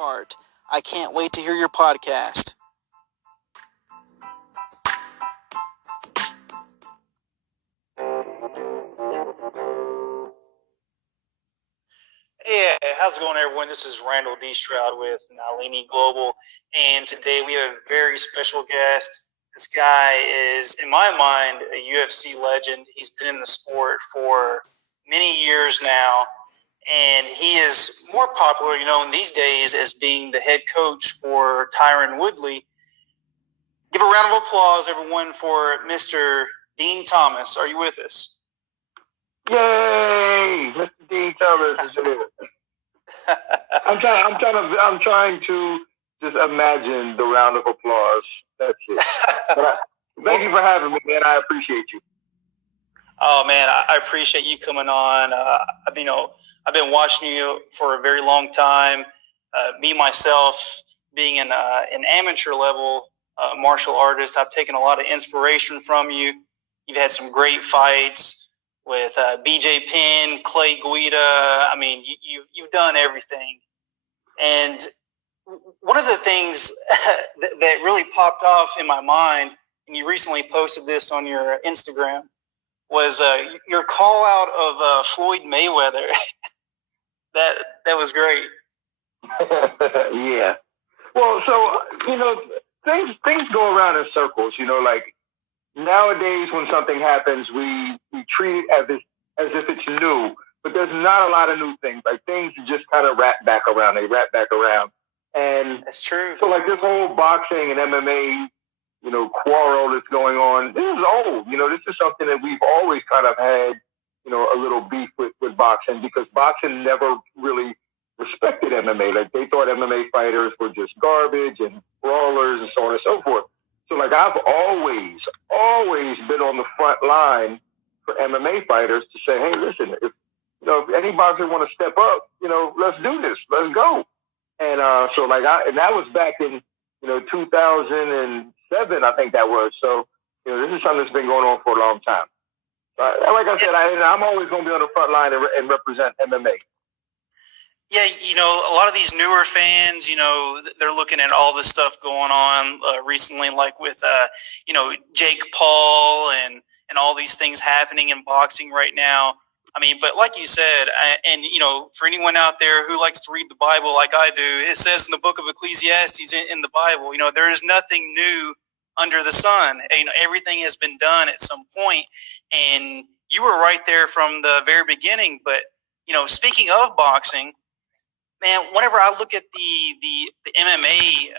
part. I can't wait to hear your podcast. Hey, how's it going, everyone? This is Randall D. Stroud with Nalini Global, and today we have a very special guest. This guy is, in my mind, a UFC legend. He's been in the sport for many years now, and he is more popular, in these days as being the head coach for Tyron Woodley. Give a round of applause, everyone, for Mr. Dean Thomas. Are you with us? Yay! Mr. Dean Thomas is here. I'm trying to just imagine the round of applause. That's it. Thank you for having me, man. I appreciate you. Oh man, I appreciate you coming on. I've been watching you for a very long time. Me myself, being an amateur level martial artist, I've taken a lot of inspiration from you. You've had some great fights with BJ Penn, Clay Guida. I mean, you've done everything. And one of the things that really popped off in my mind, and you recently posted this on your Instagram, was your call out of Floyd Mayweather. that was great. Yeah. Well, so things go around in circles. Like nowadays, when something happens, we treat it as if it's new. But there's not a lot of new things. Like things just kind of wrap back around. They wrap back around. And that's true. So like this whole boxing and MMA, quarrel that's going on, this is old. This is something that we've always kind of had, a little beef with boxing, because boxing never really respected MMA. Like they thought MMA fighters were just garbage and brawlers and so on and so forth. So like I've always been on the front line for MMA fighters to say, hey, listen, if any boxer want to step up, let's do this, let's go. And so like that was back in 2007, I think that was. So this is something that's been going on for a long time. Like I said, I'm always going to be on the front line and represent MMA. Yeah, a lot of these newer fans, they're looking at all this stuff going on recently, like with, Jake Paul and all these things happening in boxing right now. I mean, but like you said, and for anyone out there who likes to read the Bible like I do, it says in the book of Ecclesiastes in the Bible, there is nothing new under the sun. Everything has been done at some point, and you were right there from the very beginning. But, speaking of boxing, man, whenever I look at the MMA,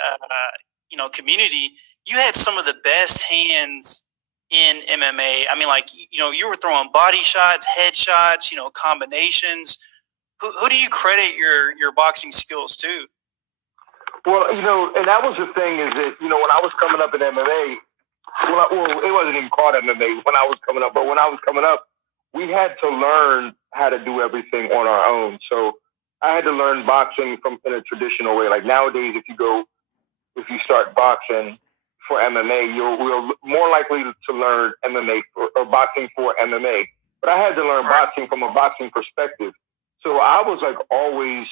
community, you had some of the best hands in MMA. I mean, like, you were throwing body shots, head shots, combinations. Who do you credit your boxing skills to? Well, and that was the thing is that, when I was coming up in MMA, well, it wasn't even called MMA when I was coming up, but when I was coming up, we had to learn how to do everything on our own. So I had to learn boxing in a traditional way. Like nowadays, if you start boxing for MMA, you're more likely to learn MMA or boxing for MMA. But I had to learn boxing from a boxing perspective. So I was like always,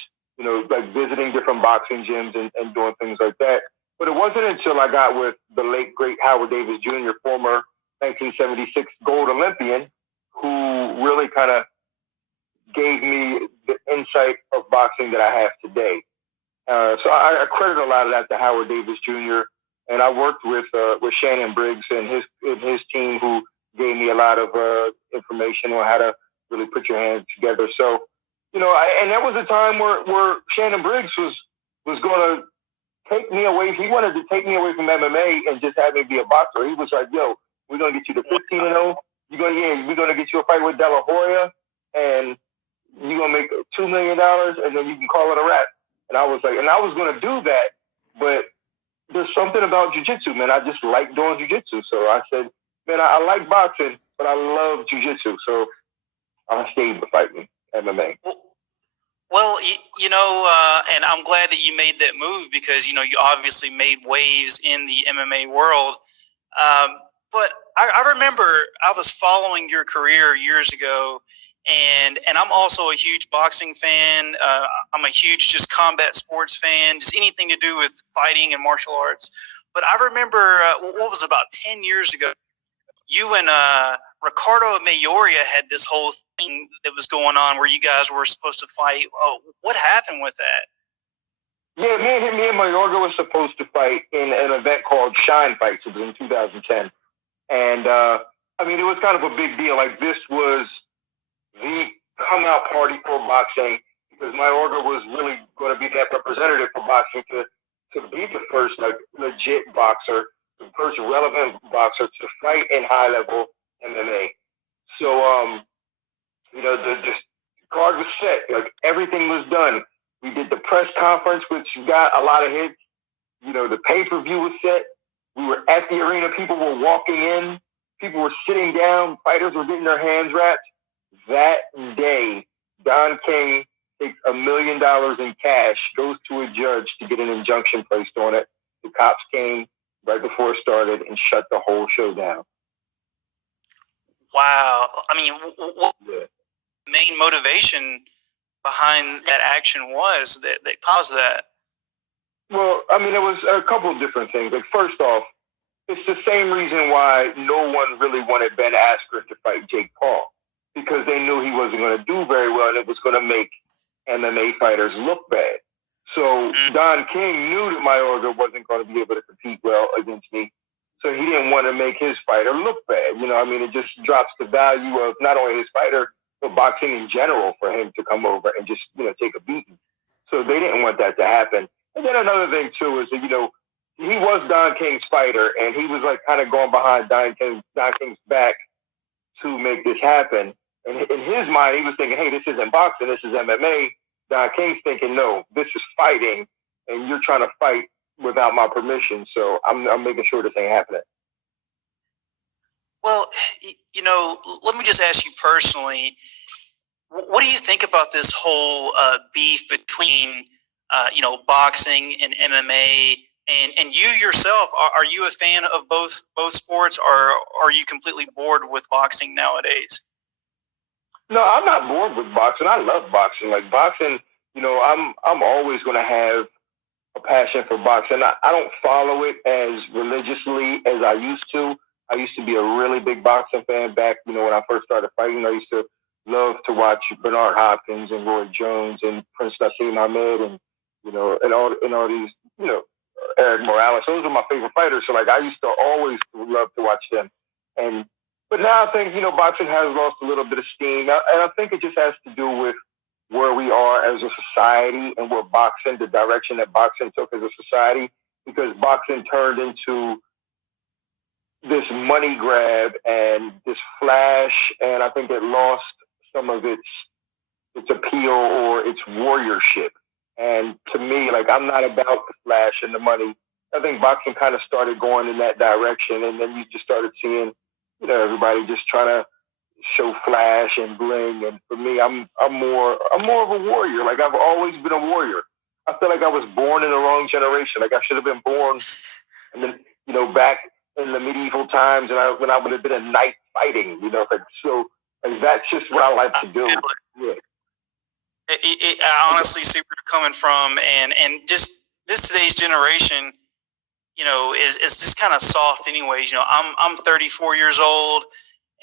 like visiting different boxing gyms and doing things like that. But it wasn't until I got with the late, great Howard Davis Jr., former 1976 gold Olympian, who really kind of gave me the insight of boxing that I have today. So I credit a lot of that to Howard Davis Jr., and I worked with Shannon Briggs and his team, who gave me a lot of information on how to really put your hands together. So, and there was a time where Shannon Briggs was going to take me away. He wanted to take me away from MMA and just have me be a boxer. He was like, "Yo, we're going to get you to 15-0. We're going to get you a fight with De La Hoya, and you're going to make $2 million, and then you can call it a wrap." And I was like, and I was going to do that, but there's something about jiu-jitsu, man. I just like doing jiu-jitsu. So I said, man, I like boxing, but I love jiu-jitsu. So I stayed with fighting MMA. Well, and I'm glad that you made that move, because, you obviously made waves in the MMA world. But I remember I was following your career years ago, And I'm also a huge boxing fan. I'm a huge just combat sports fan, just anything to do with fighting and martial arts. But I remember what was about 10 years ago, you and Ricardo Mayoria had this whole thing that was going on where you guys were supposed to fight. Oh, what happened with that? Yeah, me and Mayorga were supposed to fight in an event called Shine Fights. It was in 2010. And, I mean, it was kind of a big deal. Like, this was the come-out party for boxing because Mayorga was really going to be that representative for boxing to be the first, like, legit boxer, the first relevant boxer to fight in high-level MMA. So, you know, the card was set. Like, everything was done. We did the press conference, which got a lot of hits. You know, the pay-per-view was set. We were at the arena. People were walking in. People were sitting down. Fighters were getting their hands wrapped. That day, Don King takes $1 million in cash, goes to a judge to get an injunction placed on it. The cops came right before it started and shut the whole show down. Wow. I mean, what the main motivation behind that action was that caused that? Well, I mean, it was a couple of different things. Like, first off, it's the same reason why no one really wanted Ben Askren to fight Jake Paul, because they knew he wasn't going to do very well and it was going to make MMA fighters look bad. So Don King knew that Mayorga wasn't going to be able to compete well against me. So he didn't want to make his fighter look bad. You know, I mean, it just drops the value of not only his fighter, but boxing in general for him to come over and just, you know, take a beating. So they didn't want that to happen. And then another thing, too, is that, you know, he was Don King's fighter, and he was, like, kind of going behind Don King's back to make this happen. And in his mind, he was thinking, hey, this isn't boxing, this is MMA. Don King's thinking, no, this is fighting, and you're trying to fight without my permission, so I'm making sure this ain't happening. Well, you know, let me just ask you personally, what do you think about this whole beef between, you know, boxing and MMA? And you yourself, are you a fan of both sports, or are you completely bored with boxing nowadays? No, I'm not bored with boxing. I love boxing. Like, boxing, you know, I'm always going to have a passion for boxing. I don't follow it as religiously as I used to. I used to be a really big boxing fan back, you know, when I first started fighting. I used to love to watch Bernard Hopkins and Roy Jones and Prince Nassim Ahmed and, you know, and all these, you know, Eric Morales. Those are my favorite fighters. So, like, I used to always love to watch them. But now I think, you know, boxing has lost a little bit of steam. And I think it just has to do with where we are as a society and where boxing, the direction that boxing took as a society, because boxing turned into this money grab and this flash, and I think it lost some of its appeal or its warriorship. And to me, like, I'm not about the flash and the money. I think boxing kind of started going in that direction, and then you just started seeing, you know, everybody just trying to show flash and bling. And for me, I'm more of a warrior. Like, I've always been a warrior. I feel like I was born in the wrong generation. Like, I should have been born, and then, you know, back in the medieval times, and when I would have been a knight fighting. You know, like, so, like, that's just what I like to do. Yeah. I honestly see where you're coming from, and just today's generation, you know, is just kind of soft, anyways. You know, I'm 34 years old,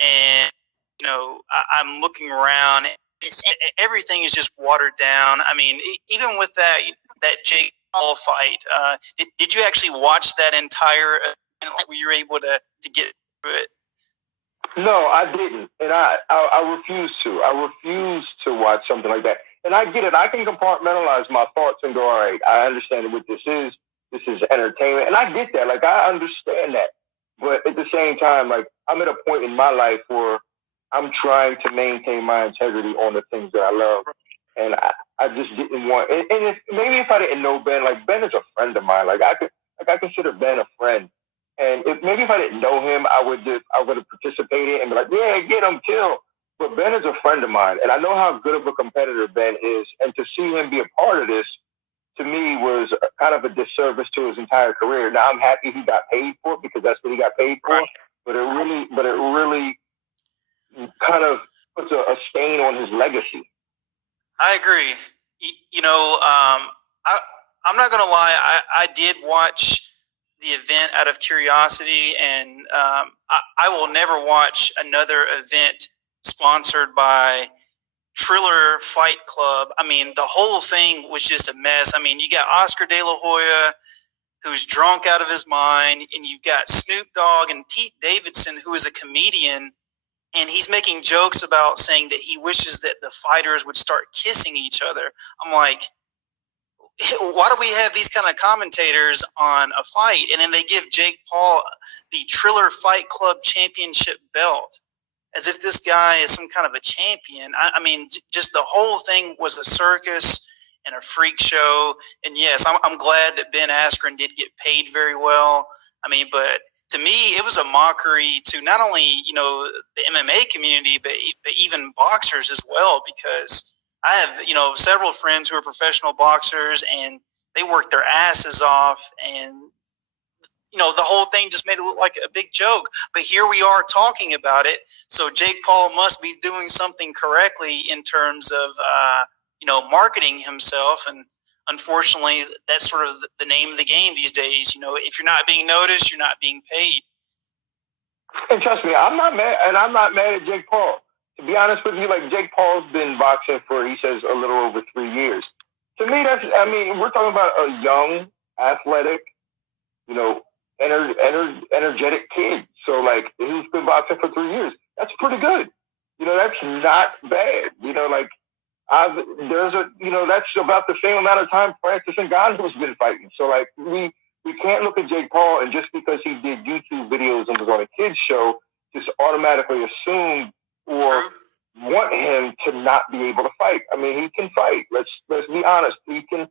and you know, I'm looking around. Everything is just watered down. I mean, even with that Jake Paul fight, did you actually watch that entire? Were you able to get through it? No, I didn't, and I refuse to. I refuse to watch something like that. And I get it. I can compartmentalize my thoughts and go, all right, I understand what this is. This is entertainment. And I get that. Like, I understand that. But at the same time, like, I'm at a point in my life where I'm trying to maintain my integrity on the things that I love. And I just didn't want, and maybe if I didn't know Ben, like, Ben is a friend of mine. Like, I consider Ben a friend. And maybe if I didn't know him, I would have participated and be like, yeah, get him, kill. But Ben is a friend of mine, and I know how good of a competitor Ben is. And to see him be a part of this, to me, was kind of a disservice to his entire career. Now, I'm happy he got paid for it because that's what he got paid for. Right. But it really kind of puts a stain on his legacy. I agree. I'm not going to lie. I did watch the event out of curiosity, and I will never watch another event sponsored by Triller Fight Club. I mean, the whole thing was just a mess. I mean, you got Oscar De La Hoya, who's drunk out of his mind, and you've got Snoop Dogg and Pete Davidson, who is a comedian, and he's making jokes about saying that he wishes that the fighters would start kissing each other. I'm like, why do we have these kind of commentators on a fight? And then they give Jake Paul the Triller Fight Club championship belt as if this guy is some kind of a champion. I mean, just the whole thing was a circus and a freak show. And yes, I'm glad that Ben Askren did get paid very well. I mean, but to me, it was a mockery to not only, the MMA community, but even boxers as well, because I have, several friends who are professional boxers, and they work their asses off, and the whole thing just made it look like a big joke. But here we are talking about it. So Jake Paul must be doing something correctly in terms of, marketing himself. And unfortunately, that's sort of the name of the game these days. If you're not being noticed, you're not being paid. And trust me, I'm not mad at Jake Paul. To be honest with you, like, Jake Paul's been boxing for, he says, a little over 3 years. To me, we're talking about a young, athletic, energetic kid. So, like, he's been boxing for 3 years. That's pretty good. That's not bad. That's about the same amount of time Francis Ngannou's been fighting. So, like, we can't look at Jake Paul and just because he did YouTube videos and was on a kids show, just automatically assume or want him to not be able to fight. I mean, he can fight. Let's be honest. He can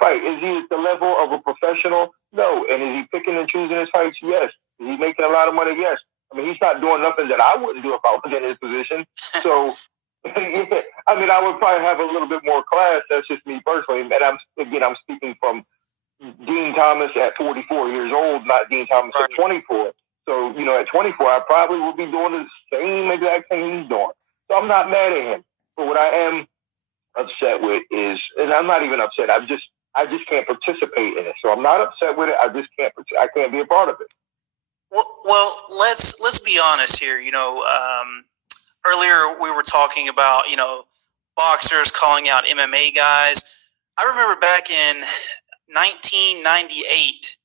fight. Is he at the level of a professional? No. And is he picking and choosing his fights? Yes. Is he making a lot of money? Yes. I mean, he's not doing nothing that I wouldn't do if I was in his position. So, I would probably have a little bit more class. That's just me personally. And I'm speaking from Dean Thomas at 44 years old, not Dean Thomas at 24. So, at 24, I probably would be doing the same exact thing he's doing. So I'm not mad at him. But what I am upset with is, and I'm not even upset, I just can't participate in it. So I'm not upset with it. I can't be a part of it. Well, let's be honest here. Earlier we were talking about, boxers calling out MMA guys. I remember back in 1998,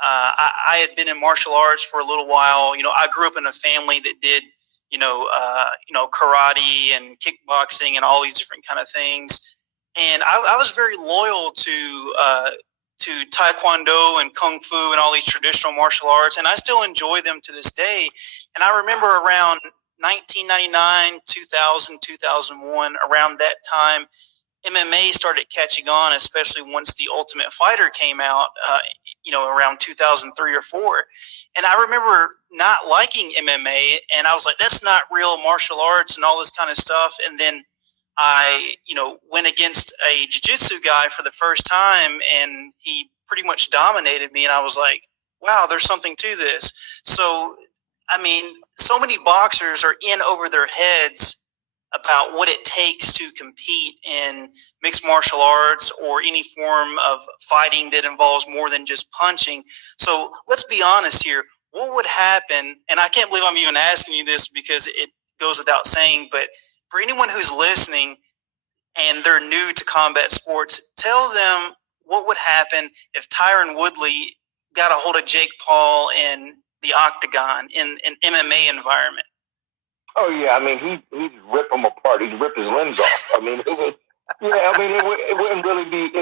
I had been in martial arts for a little while. I grew up in a family that did, karate and kickboxing and all these different kind of things. And I was very loyal to Taekwondo and Kung Fu and all these traditional martial arts, and I still enjoy them to this day. And I remember around 1999, 2000, 2001, around that time, MMA started catching on, especially once The Ultimate Fighter came out, around 2003 or 4. And I remember not liking MMA, and I was like, that's not real martial arts and all this kind of stuff. And then I, went against a jiu-jitsu guy for the first time, and he pretty much dominated me. And I was like, wow, there's something to this. So, so many boxers are in over their heads about what it takes to compete in mixed martial arts or any form of fighting that involves more than just punching. So let's be honest here. What would happen, and I can't believe I'm even asking you this because it goes without saying, but for anyone who's listening and they're new to combat sports, tell them what would happen if Tyron Woodley got a hold of Jake Paul in the octagon in an MMA environment. Oh yeah, he'd rip him apart. He'd rip his limbs off. It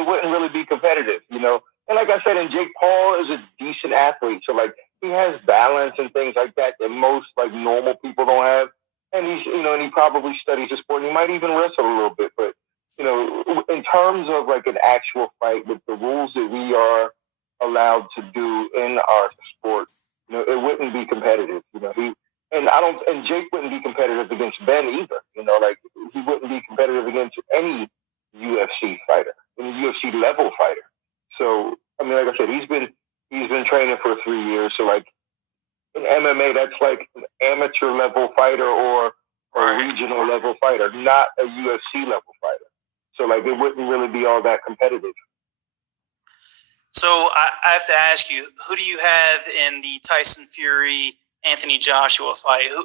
wouldn't really be competitive, And like I said, and Jake Paul is a decent athlete, so like he has balance and things like that most like normal people don't have. And he's, and he probably studies the sport. And he might even wrestle a little bit, but in terms of like an actual fight with the rules that we are allowed to do in our sport, it wouldn't be competitive. And Jake wouldn't be competitive against Ben either. He wouldn't be competitive against any UFC fighter, any UFC level fighter. So, like I said, he's been training for 3 years. So, like in MMA, that's like an amateur level fighter or a regional level fighter, not a UFC level fighter. So like it wouldn't really be all that competitive. So I have to ask you, who do you have in the Tyson Fury Anthony Joshua fight? Who,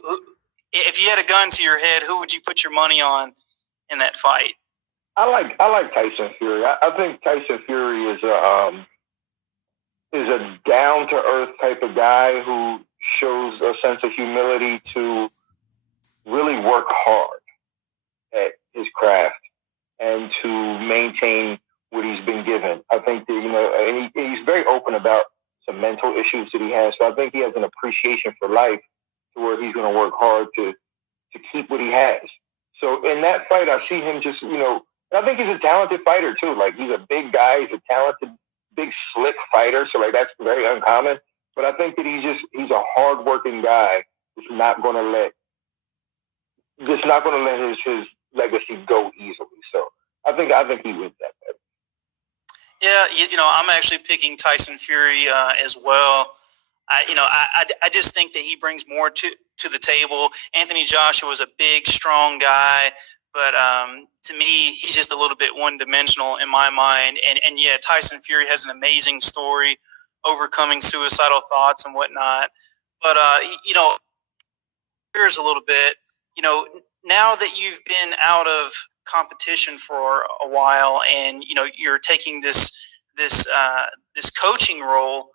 if you had a gun to your head, who would you put your money on in that fight? I like Tyson Fury. I think Tyson Fury is a down to earth type of guy who shows a sense of humility to really work hard at his craft and to maintain what he's been given. I think that, and he's very open about some mental issues that he has. So I think he has an appreciation for life to where he's going to work hard to keep what he has. So in that fight, I see him just, I think he's a talented fighter too. Like he's a big guy. He's a talented, big, slick fighter. So like that's very uncommon. But I think that he's a hardworking guy who's not going to let his legacy go easily. So I think he wins that fight. Yeah, I'm actually picking Tyson Fury as well. I just think that he brings more to the table. Anthony Joshua is a big, strong guy, but to me, he's just a little bit one-dimensional in my mind. And yeah, Tyson Fury has an amazing story, overcoming suicidal thoughts and whatnot. But here's a little bit. Now that you've been out of competition for a while, and you're taking this coaching role,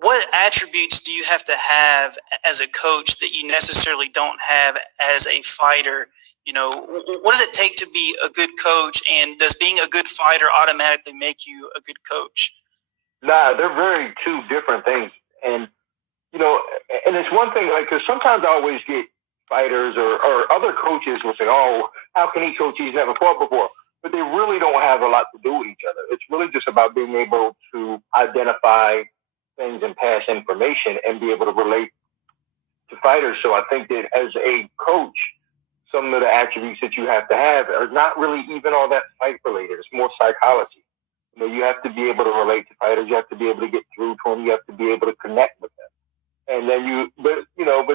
what attributes do you have to have as a coach that you necessarily don't have as a fighter? What does it take to be a good coach, and does being a good fighter automatically make you a good coach? Nah, they're very two different things. And and it's one thing, like, because sometimes I always get fighters or other coaches will say, oh, how can he coach? He's never fought before. But they really don't have a lot to do with each other. It's really just about being able to identify things and pass information and be able to relate to fighters. So I think that as a coach, some of the attributes that you have to have are not really even all that fight related. It's more psychology. You have to be able to relate to fighters. You have to be able to get through to them. You have to be able to connect with them. And then but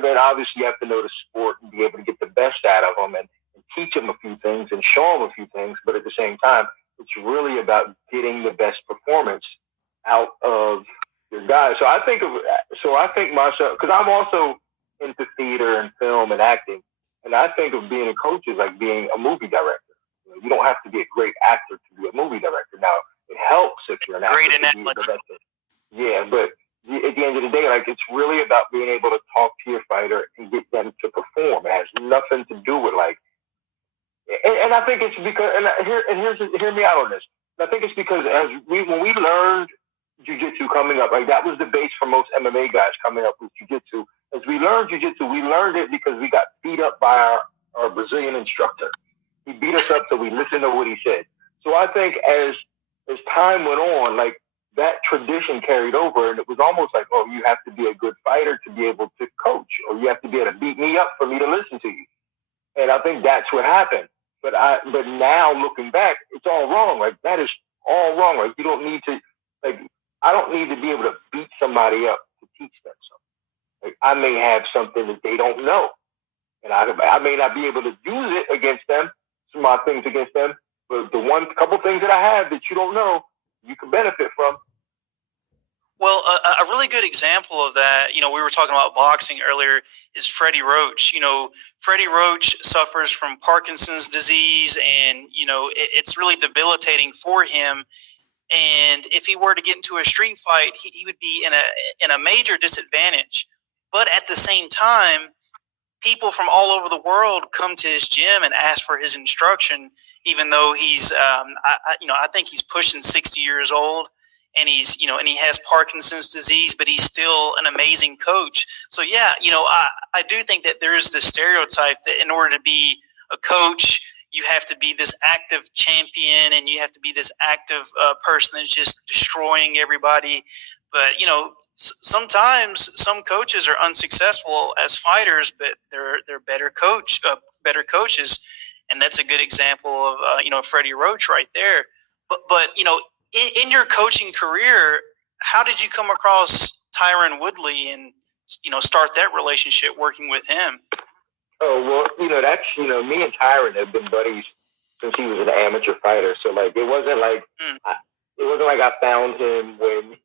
then obviously you have to know the sport and be able to get the best out of them and teach them a few things and show them a few things. But at the same time, it's really about getting the best performance out of your guys. So I think myself, because I'm also into theater and film and acting, and I think of being a coach as like being a movie director. You don't have to be a great actor to be a movie director. Now, it helps if you're an actor. Great in that. Yeah, but at the end of the day, like, it's really about being able to talk to your fighter and get them to perform. It has nothing to do with like, and I think it's because, hear me out on this. I think it's because when we learned jiu-jitsu coming up, like that was the base for most MMA guys coming up with jiu-jitsu. As we learned jiu-jitsu, we learned it because we got beat up by our Brazilian instructor. He beat us up, so we listened to what he said. So I think as time went on, like, that tradition carried over, and it was almost like, oh, you have to be a good fighter to be able to coach, or you have to be able to beat me up for me to listen to you. And I think that's what happened. But now looking back, it's all wrong. Like, that is all wrong. Like, you don't need to, like, I don't need to be able to beat somebody up to teach them something. Like, I may have something that they don't know, and I may not be able to use it against them, some of my things against them, but the couple things that I have that you don't know, you can benefit from. Well, a really good example of that, we were talking about boxing earlier, is Freddie Roach. Freddie Roach suffers from Parkinson's disease, and, it's really debilitating for him. And if he were to get into a street fight, he would be in a major disadvantage. But at the same time, people from all over the world come to his gym and ask for his instruction, even though he's, I think he's pushing 60 years old, and he's, and he has Parkinson's disease, but he's still an amazing coach. So yeah, I do think that there is this stereotype that in order to be a coach, you have to be this active champion, and you have to be this active person that's just destroying everybody. But sometimes some coaches are unsuccessful as fighters, but they're better coaches, and that's a good example of Freddie Roach right there. But in your coaching career, how did you come across Tyron Woodley and start that relationship working with him? Oh, well, that's, me and Tyron have been buddies since he was an amateur fighter. So, like, it wasn't like I found him when,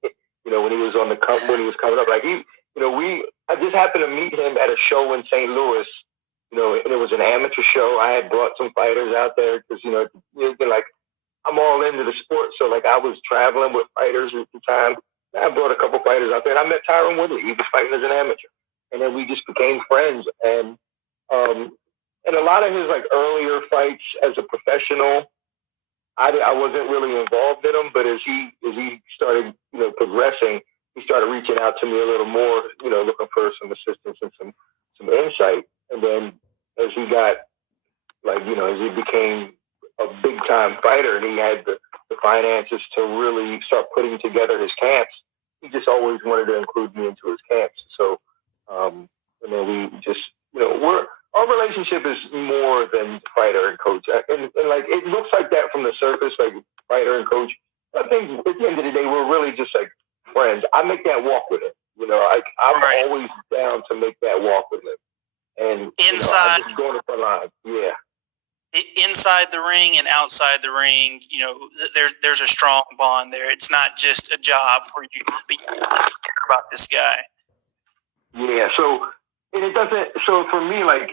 when he was when he was coming up. Like, I just happened to meet him at a show in St. Louis, and it was an amateur show. I had brought some fighters out there because, like, I'm all into the sport. So, like, I was traveling with fighters at the time. I brought a couple fighters out there, and I met Tyron Woodley. He was fighting as an amateur. And then we just became friends. And a lot of his, like, earlier fights as a professional, I wasn't really involved in them. But as he started, progressing, he started reaching out to me a little more, looking for some assistance and some insight. And then as he got, like, as he became a big time fighter and he had the finances to really start putting together his camps, he just always wanted to include me into his camps. So, and then we just, our relationship is more than fighter and coach. And like, it looks like that from the surface, like fighter and coach. I think at the end of the day, we're really just like friends. I make that walk with him. I'm always down to make that walk with him. And inside, I'm just going up the line. Yeah. Inside the ring and outside the ring, there's a strong bond there. It's not just a job for you, but you care about this guy. Yeah. So, and it doesn't. So for me, like,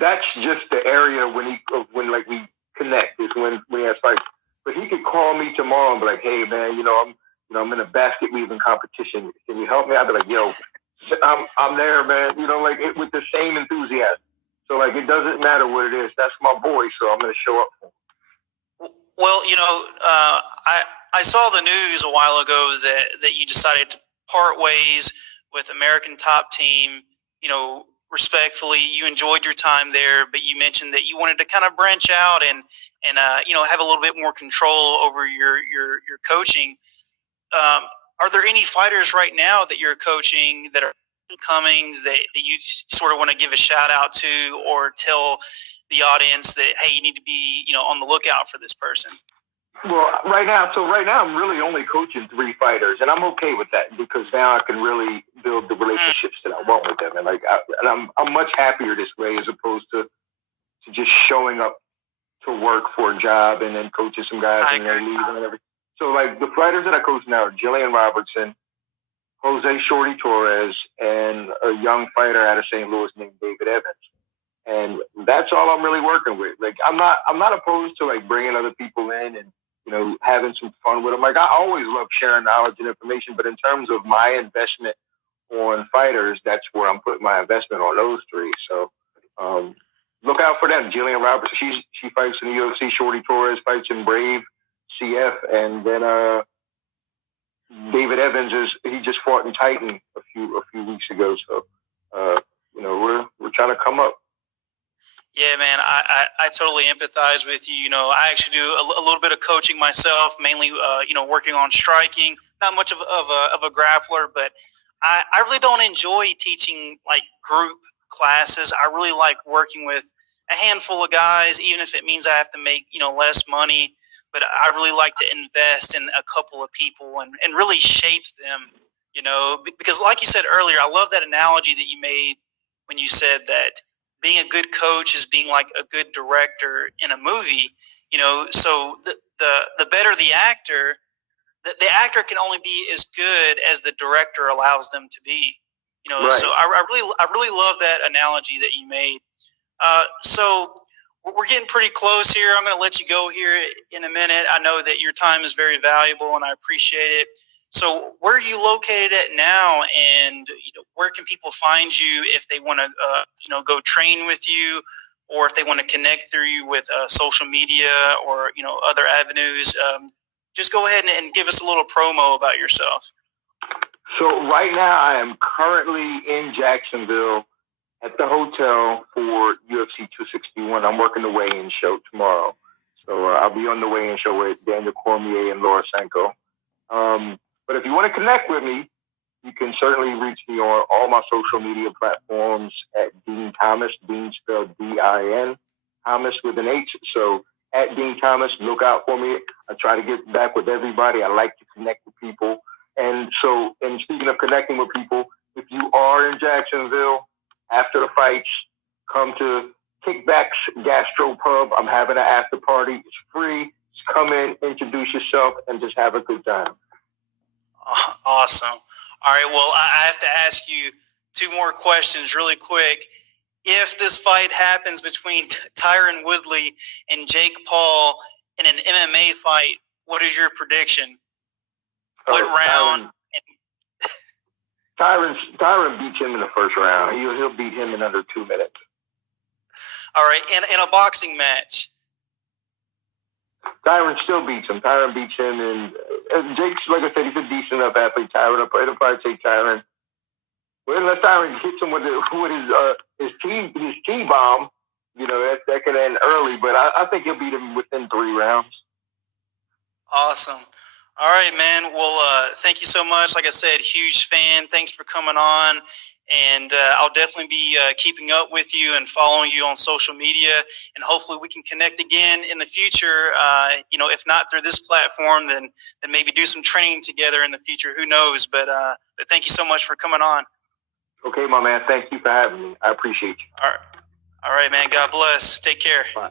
that's just the area when like we connect is when we have fights. But he could call me tomorrow and be like, "Hey, man, I'm in a basket weaving competition. Can you help me?" I'd be like, "Yo, I'm there, man." Like, with the same enthusiasm. So, like, it doesn't matter what it is. That's my boy, so I'm going to show up for him. Well, I saw the news a while ago that you decided to part ways with American Top Team. Respectfully, you enjoyed your time there, but you mentioned that you wanted to kind of branch out and have a little bit more control over your coaching. Are there any fighters right now that you're coaching that are coming that you sort of want to give a shout out to or tell the audience that, hey, you need to be on the lookout for this person? Well, right now I'm really only coaching 3 fighters, and I'm okay with that because now I can really build the relationships that I want with them, and like I'm much happier this way as opposed to just showing up to work for a job and then coaching some guys and then leaving and everything. So, like, the fighters that I coach now are Jillian Robertson, Jose Shorty Torres, and a young fighter out of St. Louis named David Evans. And that's all I'm really working with. Like, I'm not opposed to, like, bringing other people in and, having some fun with them. Like, I always love sharing knowledge and information, but in terms of my investment on fighters, that's where I'm putting my investment on those 3. So, look out for them. Jillian Robertson, she fights in the UFC. Shorty Torres fights in Brave CF, and then David Evans he just fought in Titan a few weeks ago. So we're trying to come up. Yeah, man, I totally empathize with you. I actually do a little bit of coaching myself, mainly working on striking. Not much of a grappler, but I really don't enjoy teaching like group classes. I really like working with a handful of guys, even if it means I have to make less money. But I really like to invest in a couple of people and really shape them, because like you said earlier, I love that analogy that you made when you said that being a good coach is being like a good director in a movie, so the better the actor, the actor can only be as good as the director allows them to be, Right. So I really love that analogy that you made. So we're getting pretty close here. I'm going to let you go here in a minute. I know that your time is very valuable, and I appreciate it. So where are you located at now, and where can people find you if they want to go train with you, or if they want to connect through you with social media or other avenues? Just go ahead and give us a little promo about yourself. So right now I am currently in Jacksonville at the hotel for UFC 261. I'm working the weigh-in show tomorrow. So I'll be on the weigh-in show with Daniel Cormier and Laura Senko. But if you want to connect with me, you can certainly reach me on all my social media platforms at Dean Thomas, Dean spelled D-I-N, Thomas with an H. So at Dean Thomas, look out for me. I try to get back with everybody. I like to connect with people. And speaking of connecting with people, if you are in Jacksonville after the fights, come to Kickback's Gastro Pub. I'm having an after party. It's free. Just come in, introduce yourself, and just have a good time. Awesome. All right. Well, I have to ask you 2 more questions really quick. If this fight happens between Tyron Woodley and Jake Paul in an MMA fight, what is your prediction? What round? Tyron beats him in the first round. He'll beat him in under 2 minutes. All right. In a boxing match? Tyron still beats him. Tyron beats him, and Jake's, like I said, he's a decent enough athlete. It'll probably take Tyron. Well, unless Tyron hits him with his T-bomb, that could end early. But I think he'll beat him within 3 rounds. Awesome. All right, man. Well, thank you so much. Like I said, huge fan. Thanks for coming on. And I'll definitely be keeping up with you and following you on social media. And hopefully we can connect again in the future. If not through this platform, then maybe do some training together in the future. Who knows? But thank you so much for coming on. Okay, my man. Thank you for having me. I appreciate you. All right, man. God bless. Take care. Bye.